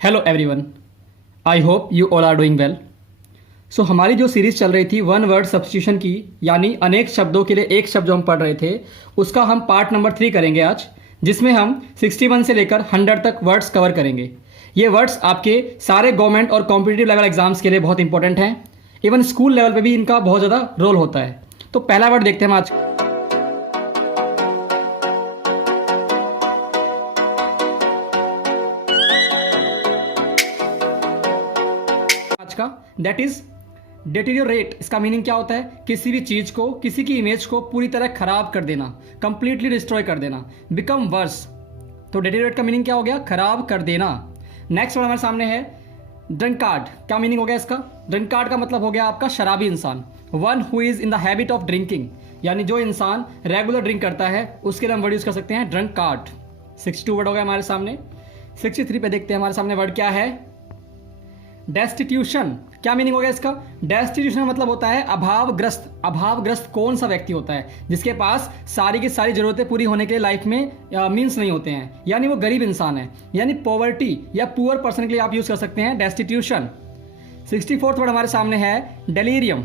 Hello everyone, I hope you all are doing well. So हमारी जो series चल रही थी वन वर्ड सब्स्टिट्यूशन की, यानी अनेक शब्दों के लिए एक शब्द जो हम पढ़ रहे थे, उसका हम पार्ट नंबर 3 करेंगे आज, जिसमें हम 61 से लेकर 100 तक वर्ड्स कवर करेंगे। ये वर्ड्स आपके सारे गवर्नमेंट और कॉम्पिटिटिव लेवल एग्जाम्स के लिए बहुत इंपॉर्टेंट हैं। इवन स्कूल लेवल पे भी इनका बहुत ज़्यादा रोल होता है। तो पहला वर्ड देखते हैं हम आज का, दैट इज डेटीरियोरेट। इसका मीनिंग क्या होता है? किसी भी चीज को, किसी की इमेज को पूरी तरह खराब कर देना, कंप्लीटली डिस्ट्रॉय कर देना। बिकम वर्स, तो डेटीरियोरेट का मीनिंग क्या हो गया? खराब कर देना। नेक्स्ट वर्ड हमारे सामने है ड्रंकार्ड। क्या मीनिंग हो गया इसका? ड्रंकार्ड का मतलब हो गया आपका शराबी इंसान। One who is in the habit of drinking, यानी जो इंसान रेगुलर ड्रिंक करता है उसके लिए हम वर्ड यूज कर सकते हैं ड्रंकार्ड। 62 वर्ड हो गया हमारे सामने। 63 पे देखते हैं हमारे सामने वर्ड क्या है। डेस्टिट्यूशन। क्या मीनिंग हो गया इसका? डेस्टिट्यूशन का मतलब होता है अभावग्रस्त। अभावग्रस्त कौन सा व्यक्ति होता है? जिसके पास सारी की सारी जरूरतें पूरी होने के लिए लाइफ में मीन्स नहीं होते हैं, यानी वो गरीब इंसान है, यानी पॉवर्टी या पुअर पर्सन के लिए आप यूज कर सकते हैं डेस्टिट्यूशन। 64th वर्ड हमारे सामने है डेलीरियम।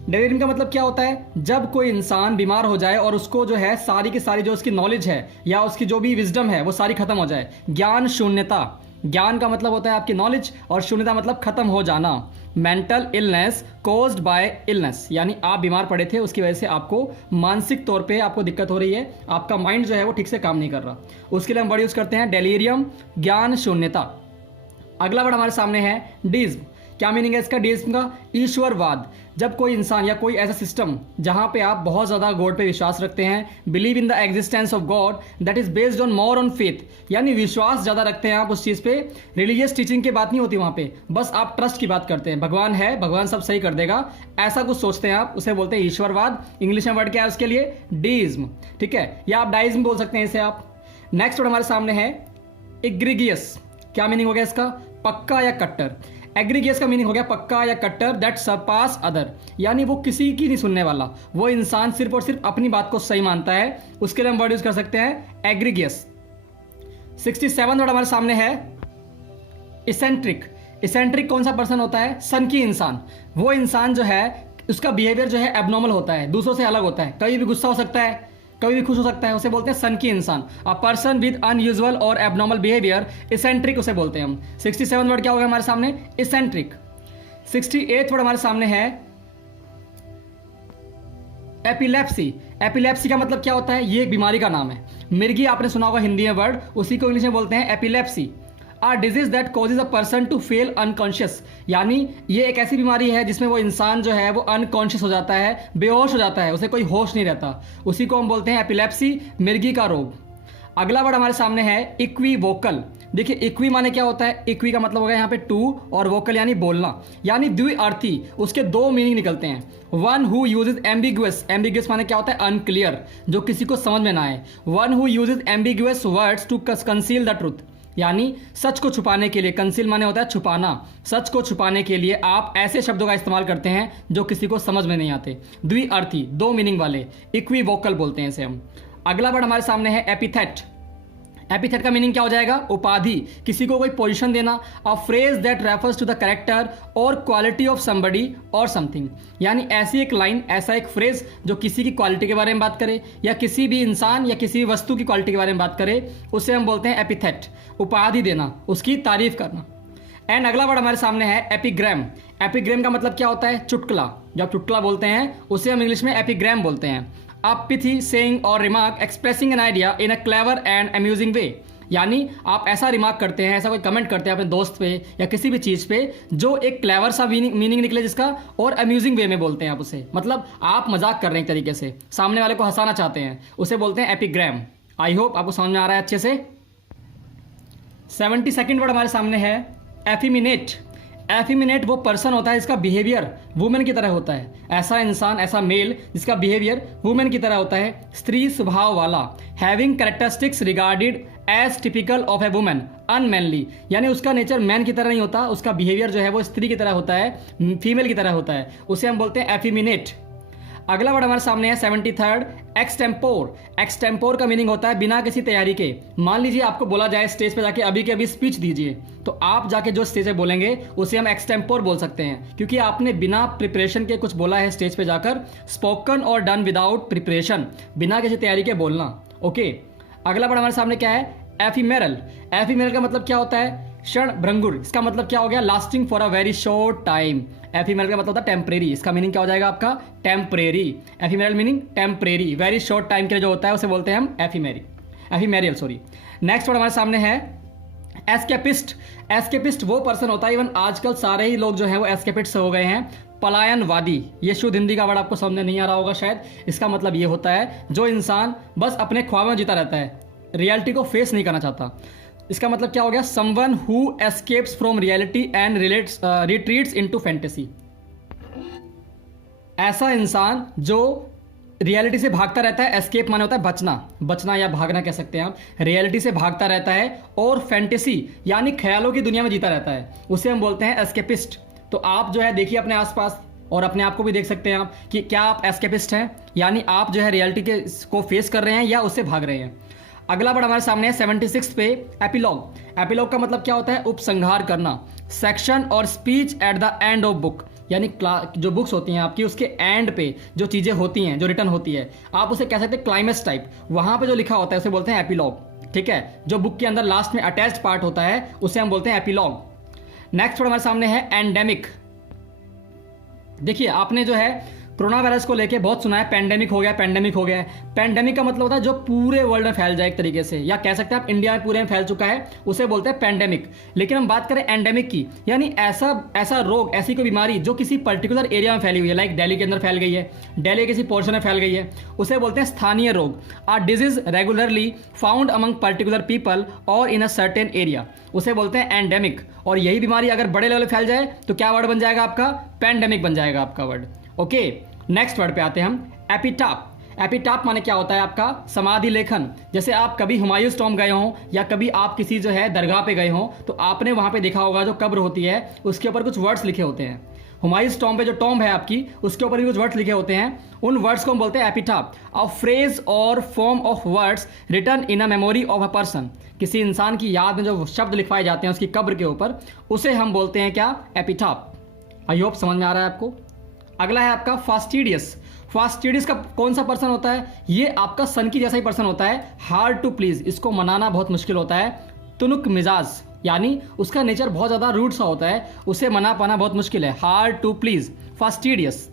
डेलीरियम का मतलब क्या होता है? जब कोई इंसान बीमार हो जाए और उसको जो है सारी की सारी जो उसकी नॉलेज है या उसकी जो भी विजडम है वो सारी खत्म हो जाए। ज्ञान शून्यता। ज्ञान का मतलब होता है आपकी नॉलेज और शून्यता मतलब खत्म हो जाना। Mental illness caused by illness, यानी आप बीमार पड़े थे, उसकी वजह से आपको मानसिक तौर पे आपको दिक्कत हो रही है, आपका माइंड जो है वो ठीक से काम नहीं कर रहा। उसके लिए हम वर्ड यूज करते हैं डेलीरियम, ज्ञान शून्यता। अगला वर्ड हमारे सामने है डीज्म। क्या मीनिंग है इसका? डीज्म का ईश्वरवाद। जब कोई इंसान या कोई ऐसा सिस्टम जहां पे आप बहुत ज़्यादा गॉड पे विश्वास रखते हैं, believe in the existence of God that is based on more on faith, यानी विश्वास ज़्यादा रखते हैं आप उस चीज़ पे। रिलीजियस टीचिंग की बात नहीं होती वहां पे, बस आप ट्रस्ट की बात करते हैं। भगवान है, भगवान सब सही कर देगा, ऐसा कुछ सोचते हैं आप, उसे बोलते हैं ईश्वरवाद। इंग्लिश में वर्ड क्या है उसके लिए? डीज्म। ठीक है, या आप डाइज्म बोल सकते हैं इसे आप। नेक्स्ट वर्ड हमारे सामने है एग्रीगियस। क्या मीनिंग हो गया इसका? पक्का या कट्टर। एग्रीगियस का मीनिंग हो गया पक्का या कट्टर, दैट सरपास अदर, यानी वो किसी की नहीं सुनने वाला, वो इंसान सिर्फ और सिर्फ अपनी बात को सही मानता है। उसके लिए हम वर्ड यूज कर सकते हैं एग्रीगियस। 67 वर्ड हमारे सामने है इसेंट्रिक। इसेंट्रिक कौन सा पर्सन होता है? सनकी इंसान। वो इंसान जो है उसका बिहेवियर जो है एबनॉर्मल होता है, दूसरों से अलग होता है, कभी भी गुस्सा हो सकता है, कभी भी खुश हो सकता है, उसे बोलते हैं सन की इंसान। अ पर्सन विद अनयूजुअल और एबनॉर्मल बिहेवियर, इसेंट्रिक उसे बोलते हैं हम। 67 वर्ड क्या होगा हमारे सामने? इसेंट्रिक। 68 वर्ड हमारे सामने है एपिलेप्सी। एपिलेप्सी का मतलब क्या होता है? ये एक बीमारी का नाम है। मिर्गी आपने सुना होगा हिंदी में वर्ड, उसी को इंग्लिश में बोलते हैं epilepsy. Are disease that causes a person to fall unconscious, यानी ये एक ऐसी बीमारी है जिसमें वो इंसान जो है वो अनकॉन्शियस हो जाता है, बेहोश हो जाता है, उसे कोई होश नहीं रहता, उसी को हम बोलते हैं एपिलेप्सी, मिर्गी का रोग। अगला वर्ड हमारे सामने है इक्वीवोकल। देखिए इक्वी माने क्या होता है? इक्वी का मतलब होगा यहाँ पे टू, और वोकल यानी बोलना, यानी द्विअर्थी। उसके दो मीनिंग निकलते हैं। One who uses ambiguous. Ambiguous माने क्या होता है? अनक्लियर, जो किसी को समझ में ना आए। One who uses ambiguous words to conceal the truth, यानी सच को छुपाने के लिए। कंसील माने होता है छुपाना। सच को छुपाने के लिए आप ऐसे शब्दों का इस्तेमाल करते हैं जो किसी को समझ में नहीं आते। द्विअर्थी, दो मीनिंग वाले, इक्विवोकल बोलते हैं इसे हम। अगला वर्ड हमारे सामने है एपिथेट। एपिथेट का मीनिंग क्या हो जाएगा? उपाधि, किसी को कोई पोजीशन देना। A phrase that refers to the character or quality of somebody or something, यानी ऐसी एक लाइन, ऐसा एक फ्रेज जो किसी की क्वालिटी के बारे में बात करे, या किसी भी इंसान या किसी भी वस्तु की क्वालिटी के बारे में बात करे, उसे हम बोलते हैं एपिथेट। उपाधि देना, उसकी तारीफ करना। एंड अगला वर्ड हमारे सामने है एपिग्राम। एपिग्राम का मतलब क्या होता है? चुटकुला। जब चुटकुला बोलते हैं उसे हम इंग्लिश में एपिग्राम बोलते हैं। A pithy saying or remark expressing an idea in a clever and amusing way, यानी आप ऐसा रिमार्क करते हैं, ऐसा कोई कमेंट करते हैं अपने दोस्त पे या किसी भी चीज़ पे जो एक क्लेवर सा मीनिंग निकले जिसका, और अम्यूजिंग वे में बोलते हैं आप उसे, मतलब आप मजाक कर रहे हैं एक तरीके से, सामने वाले को हंसाना चाहते हैं, उसे बोलते हैं एपिग्राम। आई होप आपको समझ में आ रहा है अच्छे से। 72nd वर्ड हमारे सामने है एफिमिनेट। एफिमिनेट वो पर्सन होता है जिसका बिहेवियर वुमेन की तरह होता है। ऐसा इंसान, ऐसा मेल जिसका बिहेवियर वुमेन की तरह होता है, स्त्री स्वभाव वाला। Having characteristics regarded as typical of a women, unmanly, यानी उसका नेचर मैन की तरह नहीं होता, उसका बिहेवियर जो है वो स्त्री की तरह होता है, फीमेल की तरह होता है, उसे हम बोलते हैं एफिमिनेट। अगला वर्ड हमारे सामने है 73rd, एक्सटेम्पोर। एक्सटेम्पोर का मीनिंग होता है बिना किसी तैयारी के। मान लीजिए आपको बोला जाए स्टेज पे जाके अभी के अभी स्पीच दीजिए, तो आप जाके जो स्टेज पे बोलेंगे उसे हम एक्सटेम्पोर बोल सकते हैं, क्योंकि आपने बिना प्रिपरेशन के कुछ बोला है स्टेज पे जाकर। स्पोकन और डन विदाउट प्रिपरेशन, बिना किसी तैयारी के बोलना। ओके, अगला वर्ड हमारे सामने क्या है? एफिमेरल। एफिमेरल का मतलब क्या होता है? क्षण भंगुर। इसका मतलब क्या हो गया? Lasting for a very short time. Ephemeral का मतलब होता है टेम्परेरी। इसका मीनिंग क्या हो जाएगा आपका? Temporary. Ephemeral meaning temporary, very short time के लिए जो होता है उसे बोलते हैं हम एफिमेरियल सॉरी। नेक्स्ट वर्ड हमारे सामने है एस्केपिस्ट। एस्केपिस्ट वो पर्सन होता है, इवन आजकल सारे ही लोग जो है वो एस्केपिस्ट हो गए हैं। पलायनवादी, ये शुद्ध हिंदी का वर्ड आपको समझ नहीं आ रहा होगा शायद। इसका मतलब ये होता है जो इंसान बस अपने ख्वाबों में जीता रहता है, रियलिटी को फेस नहीं करना चाहता। इसका मतलब क्या हो गया? Someone who escapes from reality and retreats into fantasy. ऐसा इंसान जो रियलिटी से भागता रहता है। एस्केप माने होता है बचना या भागना कह सकते हैं आप। रियलिटी से भागता रहता है और फैंटेसी यानी ख्यालों की दुनिया में जीता रहता है, उसे हम बोलते हैं एस्केपिस्ट। तो आप जो है देखिए अपने आसपास और अपने आप को भी देख सकते हैं आप कि क्या आप एस्केपिस्ट हैं, यानी आप जो है रियलिटी के को फेस कर रहे हैं या उससे भाग रहे हैं। अगला वर्ड हमारे सामने है 76 पे एपिलॉग। एपिलॉग का मतलब क्या होता है? उपसंहार करना। सेक्शन और speech at the end of book, यानी जो बुक्स होती हैं आपकी उसके एंड पे जो चीज़ें होती हैं, जो रिटर्न होती है, आप उसे कह सकते हैं क्लाइमेक्स टाइप। वहाँ पे जो लिखा होता है उसे बोलते हैं एपिलॉग। ठीक है, जो बुक के अंदर लास्ट में अटैच्ड पार्ट होता है उसे हम बोलते हैं एपिलॉग। नेक्स्ट वर्ड हमारे सामने है एंडेमिक। देखिए आपने जो है कोरोना वायरस को लेके बहुत सुना है, पेंडेमिक हो गया, पेंडेमिक हो गया। पेंडेमिक का मतलब होता है जो पूरे वर्ल्ड में फैल जाए एक तरीके से, या कह सकते हैं आप इंडिया में पूरे में फैल चुका है, उसे बोलते हैं पेंडेमिक। लेकिन हम बात करें एंडेमिक की, यानी ऐसा रोग, ऐसी कोई बीमारी जो किसी पर्टिकुलर एरिया में फैली हुई है, लाइक दिल्ली के अंदर फैल गई है, दिल्ली के किसी पोर्शन में फैल गई है, उसे बोलते हैं स्थानीय रोग। A disease regularly found among particular people और इन अ सर्टेन एरिया, उसे बोलते हैं एंडेमिक। और यही बीमारी अगर बड़े लेवल फैल जाए तो क्या वर्ड बन जाएगा आपका? पेंडेमिक बन जाएगा आपका वर्ड। ओके, नेक्स्ट वर्ड पे आते हैं हम, एपिटाप। एपिटाप माने क्या होता है आपका? समाधि लेखन। जैसे आप कभी हुमायूं टॉम्ब गए हों या कभी आप किसी जो है दरगाह पे गए हों, तो आपने वहां पे देखा होगा जो कब्र होती है उसके ऊपर कुछ वर्ड्स लिखे होते हैं। हुमायूं टॉम्ब पे जो टॉम्ब है आपकी, उसके ऊपर भी कुछ वर्ड्स लिखे होते हैं। उन वर्ड्स को हम बोलते हैं epitaph. A phrase or form of words written in a memory of a person. किसी इंसान की याद में जो शब्द लिखवाए जाते हैं उसकी कब्र के ऊपर, उसे हम बोलते हैं क्या? एपिटाप। आई होप समझ में आ रहा है आपको। अगला है आपका फास्टिडियस। फास्टिडियस का कौन सा पर्सन होता है? ये आपका सन की जैसा ही पर्सन होता है, हार्ड टू प्लीज। इसको मनाना बहुत मुश्किल होता है। तुनुक मिजाज, यानी उसका नेचर बहुत ज़्यादा रूड सा होता है, उसे मना पाना बहुत मुश्किल है। Hard to please, fastidious.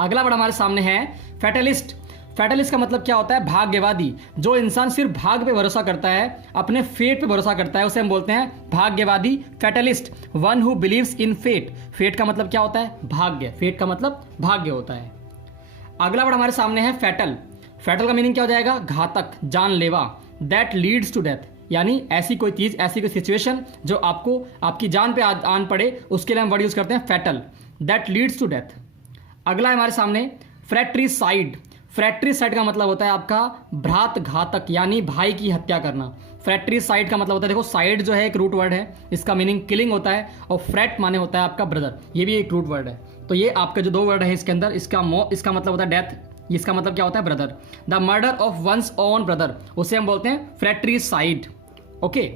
अगला वर्ड हमारे सामने है फैटलिस्ट। फैटलिस्ट का मतलब क्या होता है? भाग्यवादी। जो इंसान सिर्फ भाग्य पे भरोसा करता है, अपने फेट पे भरोसा करता है, उसे हम बोलते हैं भाग्यवादी, fatalist. One who believes in fate. Fate का मतलब क्या होता है? भाग्य। फेट का मतलब भाग्य होता है। अगला वर्ड हमारे सामने है फैटल। फैटल का मीनिंग क्या हो जाएगा? घातक, जानलेवा। दैट लीड्स टू डेथ, यानी ऐसी कोई चीज, ऐसी कोई सिचुएशन जो आपको आपकी जान पे आन पड़े, उसके लिए हम वर्ड यूज करते हैं fatal. That leads to death. अगला है हमारे सामने फ्रैट्रिसाइड। फ्रैट्रिसाइड का मतलब होता है आपका भ्रात घातक, यानी भाई की हत्या करना। फ्रैट्रिसाइड का मतलब होता है, देखो साइड जो है एक रूट वर्ड है, इसका मीनिंग किलिंग होता है, और फ्रैट माने होता है आपका ब्रदर, ये भी एक रूट वर्ड है। तो ये आपके जो दो वर्ड है इसके अंदर, इसका मतलब होता है डेथ, इसका मतलब क्या होता है? Brother. The murder of one's own brother, उसे हम बोलते हैं फ्रैट्रिसाइड। ओके,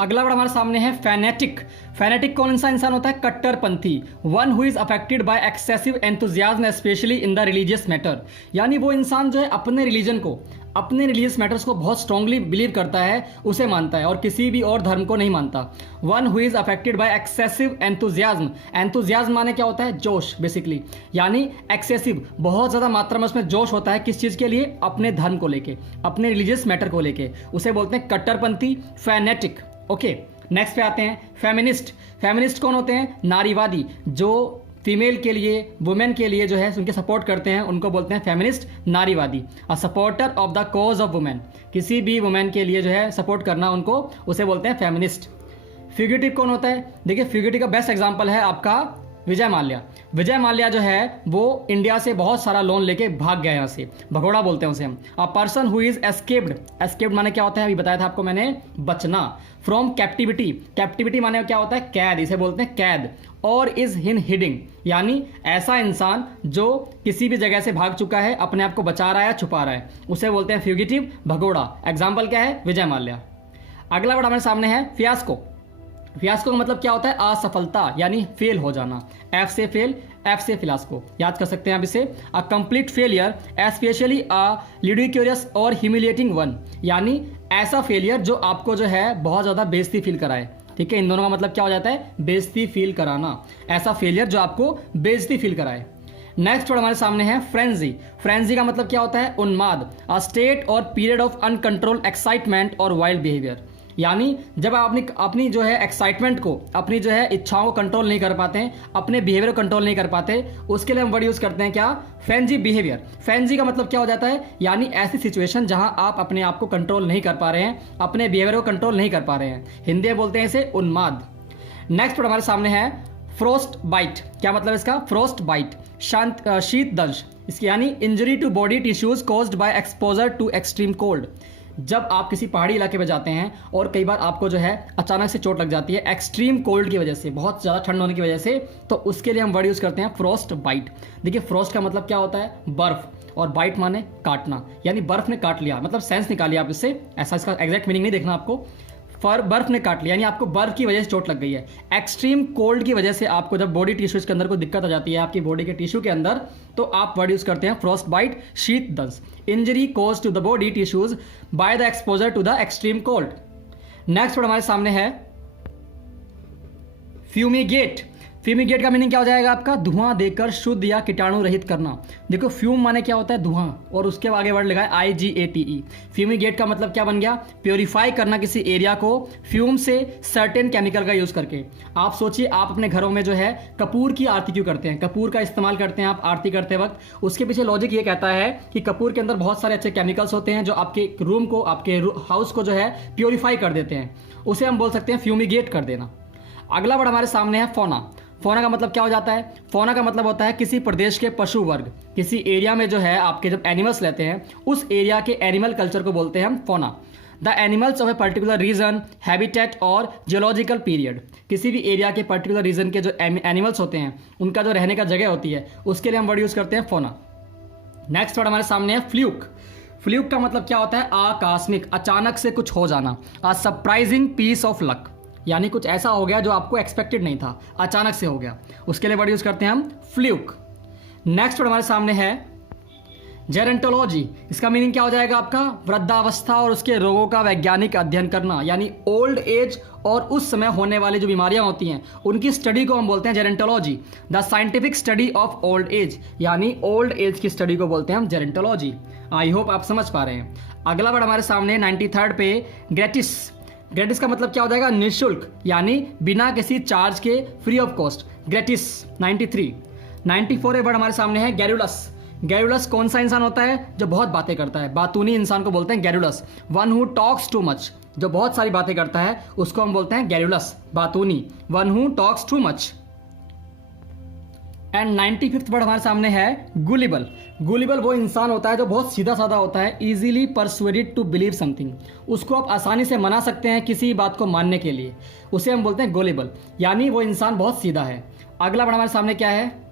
अगला वर्ड हमारे सामने है फैनेटिक। फैनेटिक कौन सा इंसान होता है? कट्टरपंथी। One who is affected by excessive enthusiasm specially in the religious matter, यानी वो इंसान जो है अपने रिलीजन को, अपने रिलीजियस मैटर्स को बहुत स्ट्रांगली बिलीव करता है, उसे मानता है, और किसी भी और धर्म को नहीं मानता। One who is affected by excessive enthusiasm. Enthusiasm माने क्या होता है? जोश बेसिकली, यानी एक्सेसिव, बहुत ज़्यादा मात्रा में उसमें जोश होता है। किस चीज़ के लिए? अपने धर्म को लेके, अपने रिलीजियस मैटर को लेके, उसे बोलते हैं कट्टरपंथी, फैनेटिक। ओके, नेक्स्ट पे आते हैं फेमिनिस्ट। फेमिनिस्ट कौन होते हैं? नारीवादी, जो फीमेल के लिए, वुमेन के लिए जो है उनके सपोर्ट करते हैं, उनको बोलते हैं फेमिनिस्ट, नारीवादी। A supporter of the cause of women, किसी भी वुमेन के लिए जो है सपोर्ट करना उनको, उसे बोलते हैं फेमिनिस्ट। फ्यूगिटिव कौन होता है? देखिए फ्यूगिटिव का बेस्ट एग्जांपल है आपका विजय माल्या। विजय माल्या जो है वो इंडिया से बहुत सारा लोन लेके भाग गया यहाँ से, भगोड़ा बोलते हैं उसे हम। A person who is escaped, escaped माने क्या होता है, अभी बताया था आपको मैंने, बचना। फ्रॉम कैप्टिविटी, कैप्टिविटी माने क्या होता है, कैद, इसे बोलते हैं कैद। और इज इन हिडिंग, यानी ऐसा इंसान जो किसी भी जगह से भाग चुका है, अपने आप को बचा रहा है, छुपा रहा है, उसे बोलते हैं फ्यूगिटिव, भगोड़ा। एग्जाम्पल क्या है, विजय माल्या। अगला वर्ड हमारे सामने है फियास्को। फियास्को का मतलब क्या होता है, असफलता यानी फेल हो जाना। एफ से फेल, एफ से फियास्को, याद कर सकते हैं आप इसे। अ कंप्लीट फेलियर, एस्पेशली अ लिडिक्यूलियस और ह्यूमिलिएटिंग वन, यानी ऐसा फेलियर जो आपको जो है बहुत ज्यादा बेइज्जती फील कराए। ठीक है, इन दोनों का मतलब क्या हो जाता है, बेइज्जती फील कराना, ऐसा फेलियर जो आपको बेइज्जती फील कराए। नेक्स्ट वर्ड हमारे सामने है फ्रेंजी। फ्रेंजी का मतलब क्या होता है, उन्माद। अ स्टेट और पीरियड ऑफ अनकंट्रोल्ड एक्साइटमेंट और वाइल्ड बिहेवियर, यानी जब आप अपनी जो है एक्साइटमेंट को, अपनी जो है इच्छाओं को कंट्रोल नहीं कर पाते हैं, अपने बिहेवियर को कंट्रोल नहीं कर पाते, उसके लिए हम वर्ड यूज करते हैं क्या, फ्रेंजी बिहेवियर। फ्रेंजी का मतलब क्या हो जाता है, यानी ऐसी सिचुएशन जहां आप अपने आप को कंट्रोल नहीं कर पा रहे हैं, अपने बिहेवियर को कंट्रोल नहीं कर पा रहे हैं, हिंदी में बोलते हैं इसे उन्माद। नेक्स्ट वर्ड हमारे सामने है फ्रोस्ट बाइट। क्या मतलब इसका, फ्रोस्ट बाइट, शीत दंश, इसकी यानी injury to body tissues caused by exposure to extreme cold. जब आप किसी पहाड़ी इलाके में जाते हैं और कई बार आपको जो है अचानक से चोट लग जाती है एक्सट्रीम कोल्ड की वजह से, बहुत ज़्यादा ठंड होने की वजह से, तो उसके लिए हम वर्ड यूज़ करते हैं फ्रोस्ट बाइट। देखिए फ्रोस्ट का मतलब क्या होता है, बर्फ, और बाइट माने काटना, यानी बर्फ ने काट लिया, मतलब सेंस निकालिए आप इससे, ऐसा इसका एग्जैक्ट मीनिंग नहीं देखना आपको। बर्फ ने काट लिया यानी आपको बर्फ की वजह से चोट लग गई है। एक्सट्रीम कोल्ड की वजह से आपको जब बॉडी टिश्यूज के अंदर कोई दिक्कत आ जाती है, आपकी बॉडी के टिश्यू के अंदर, तो आप वर्ड यूज करते हैं फ्रॉस्ट बाइट, शीत दंश, injury caused to the body tissues by the exposure to the extreme cold. Next word हमारे सामने है फ्यूमिगेट। फ्यूमिगेट का मीनिंग क्या हो जाएगा आपका, धुआं देकर शुद्ध या कीटाणु रहित करना। देखो फ्यूम माने क्या होता है, धुआं, और उसके आगे वर्ड लगा है IGATE। फ्यूमिगेट का मतलब क्या बन गया, प्योरीफाई करना किसी एरिया को फ्यूम से सर्टेन केमिकल का यूज करके। आप सोचिए, आप अपने घरों में जो है कपूर की आरती क्यों करते हैं, कपूर का इस्तेमाल करते हैं आप आरती करते वक्त, उसके पीछे लॉजिक ये कहता है कि कपूर के अंदर बहुत सारे अच्छे केमिकल्स होते हैं जो आपके रूम को, आपके हाउस को जो है प्योरीफाई कर देते हैं, उसे हम बोल सकते हैं फ्यूमिगेट कर देना। अगला वर्ड हमारे सामने है फोना। फोना का मतलब क्या हो जाता है, फोना का मतलब होता है किसी प्रदेश के पशु वर्ग, किसी एरिया में जो है आपके जब एनिमल्स लेते हैं, उस एरिया के एनिमल कल्चर को बोलते हैं हम fauna. The animals of a particular region, habitat or geological period, किसी भी एरिया के पर्टिकुलर रीजन के जो एनिमल्स होते हैं, उनका जो रहने का जगह होती है, उसके लिए हम वर्ड यूज करते हैं फोना। नेक्स्ट वर्ड हमारे सामने है फ्लूक। फ्लूक का मतलब क्या होता है, आकस्मिक, अचानक से कुछ हो जाना। A surprising piece of luck, यानी कुछ ऐसा हो गया जो आपको एक्सपेक्टेड नहीं था, अचानक से हो गया, उसके लिए वर्ड यूज करते हैं हम फ्लूक। नेक्स्ट वर्ड हमारे सामने है जेरेंटोलॉजी। इसका मीनिंग क्या हो जाएगा आपका, वृद्धावस्था और उसके रोगों का वैज्ञानिक अध्ययन करना, यानी ओल्ड एज और उस समय होने वाली जो बीमारियां होती हैं उनकी स्टडी को हम बोलते हैं gerontology. The scientific study of old age, यानी ओल्ड एज की स्टडी को बोलते हैं हम जेरेंटोलॉजी। आई होप आप समझ पा रहे हैं। अगला वर्ड हमारे सामने 93rd पे ग्रेटिस। ग्रेटिस का मतलब क्या हो जाएगा, निःशुल्क, यानी बिना किसी चार्ज के, फ्री ऑफ कॉस्ट, ग्रेटिस। 93। 94 वर्ड हमारे सामने है गैरुलस। गैरुलस कौन सा इंसान होता है, जो बहुत बातें करता है, बातूनी इंसान को बोलते हैं garrulous. One who talks too much, जो बहुत सारी बातें करता है, उसको हम बोलते हैं गैरुलस, बातूनी, one who talks too much. And 95th word हमारे सामने है गुलिबल। गुलिबल वो इंसान होता है जो बहुत सीधा साधा होता है, easily persuaded to believe something, उसको आप आसानी से मना सकते हैं किसी बात को मानने के लिए, उसे हम बोलते हैं गुलिबल, यानी वो इंसान बहुत सीधा है। अगला वर्ड हमारे सामने क्या है,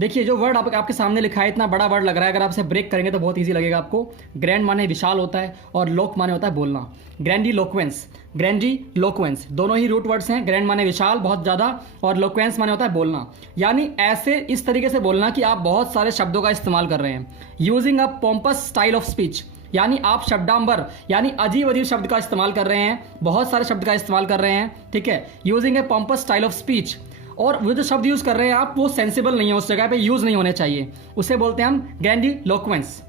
देखिए जो वर्ड आपके सामने लिखा है, इतना बड़ा वर्ड लग रहा है, अगर आप इसे ब्रेक करेंगे तो बहुत इजी लगेगा आपको। ग्रैंड माने विशाल होता है और लोक माने होता है बोलना। ग्रैंडी लोक्वेंस, ग्रैंडी लोक्वेंस दोनों ही रूट वर्ड्स हैं। ग्रैंड माने विशाल, बहुत ज़्यादा, और लोक्वेंस माने होता है बोलना, यानी ऐसे इस तरीके से बोलना कि आप बहुत सारे शब्दों का इस्तेमाल कर रहे हैं। Using a pompous style of speech, यानी आप शब्दांबर यानी अजीब अजीब शब्द का इस्तेमाल कर रहे हैं, बहुत सारे शब्द का इस्तेमाल कर रहे हैं, ठीक है। Using a pompous style of speech, और वो जो शब्द यूज कर रहे हैं आप, वो सेंसिबल नहीं है, उस जगह पे यूज नहीं होने चाहिए, उसे बोलते हैं हम ग्रैंडिलोक्वेंस।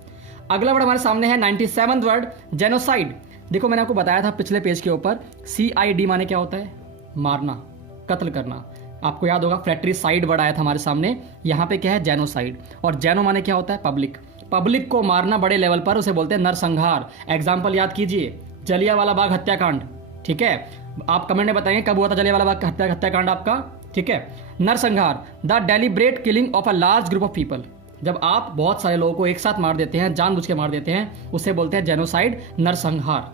अगला वर्ड हमारे सामने है 97th वर्ड जेनोसाइड। देखो मैंने आपको बताया था पिछले पेज के ऊपर, CID माने क्या होता है, मारना, कत्ल करना। आपको याद होगा फ्रैट्रिसाइड वर्ड आया था हमारे सामने, यहाँ पे क्या है जेनोसाइड, और जेनो माने क्या होता है, पब्लिक, पब्लिक को मारना बड़े लेवल पर, उसे बोलते हैं नरसंहार। एग्जाम्पल याद कीजिए, जलियांवाला बाग हत्याकांड, ठीक है। आप कमेंट में बताएंगे कब हुआ था जलियांवाला बाग हत्याकांड आपका, ठीक है। नरसंहार, the deliberate killing of a large group of people, जब आप बहुत सारे लोगों को एक साथ मार देते हैं, जानबूझ के मार देते हैं, उसे बोलते हैं जेनोसाइड, नरसंहार।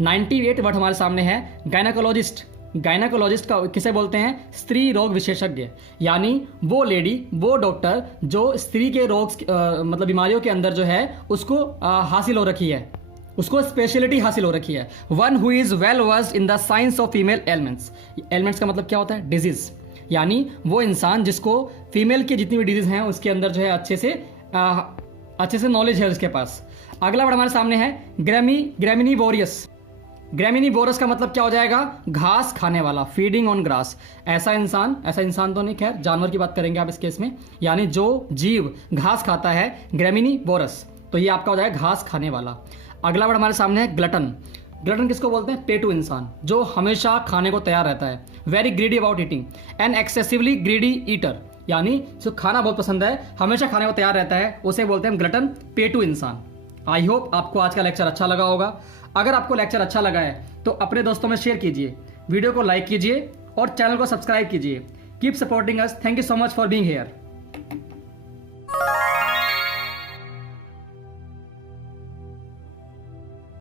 98 वर्ड हमारे सामने है गायनाकोलॉजिस्ट। गायनाकोलॉजिस्ट का किसे बोलते हैं? स्त्री रोग विशेषज्ञ, यानी वो लेडी, वो डॉक्टर जो स्त्री के रोग मतलब बीमारियों के अंदर जो है उसको हासिल हो रखी है, उसको स्पेशलिटी हासिल हो रखी है। One who is well versed in the science of female elements. Elements का मतलब क्या होता है? डिजीज, यानी वो इंसान जिसको फीमेल की जितनी भी डिजीज हैं उसके अंदर जो है अच्छे से नॉलेज है उसके पास। अगला वर्ड हमारे सामने है ग्रेमिनीवोरस। ग्रेमिनीवोरस का मतलब क्या हो जाएगा? घास खाने वाला, फीडिंग ऑन ग्रास। ऐसा इंसान तो नहीं, खैर जानवर की बात करेंगे आप इस केस में, यानी जो जीव घास खाता है, ग्रेमिनीवोरस, तो ये आपका हो जाएगा घास खाने वाला। अगला वर्ड हमारे सामने है ग्लटन। ग्लटन किसको बोलते हैं? पेटू इंसान, जो हमेशा खाने को तैयार रहता है। Very greedy about eating, an excessively greedy eater, यानी जो खाना बहुत पसंद है, हमेशा खाने को तैयार रहता है, उसे बोलते हैं ग्लटन, पेटू इंसान। आई होप आपको आज का लेक्चर अच्छा लगा होगा। अगर आपको लेक्चर अच्छा लगा है तो अपने दोस्तों में शेयर कीजिए, वीडियो को लाइक कीजिए और चैनल को सब्सक्राइब कीजिए। Keep supporting us. Thank you so much for being here.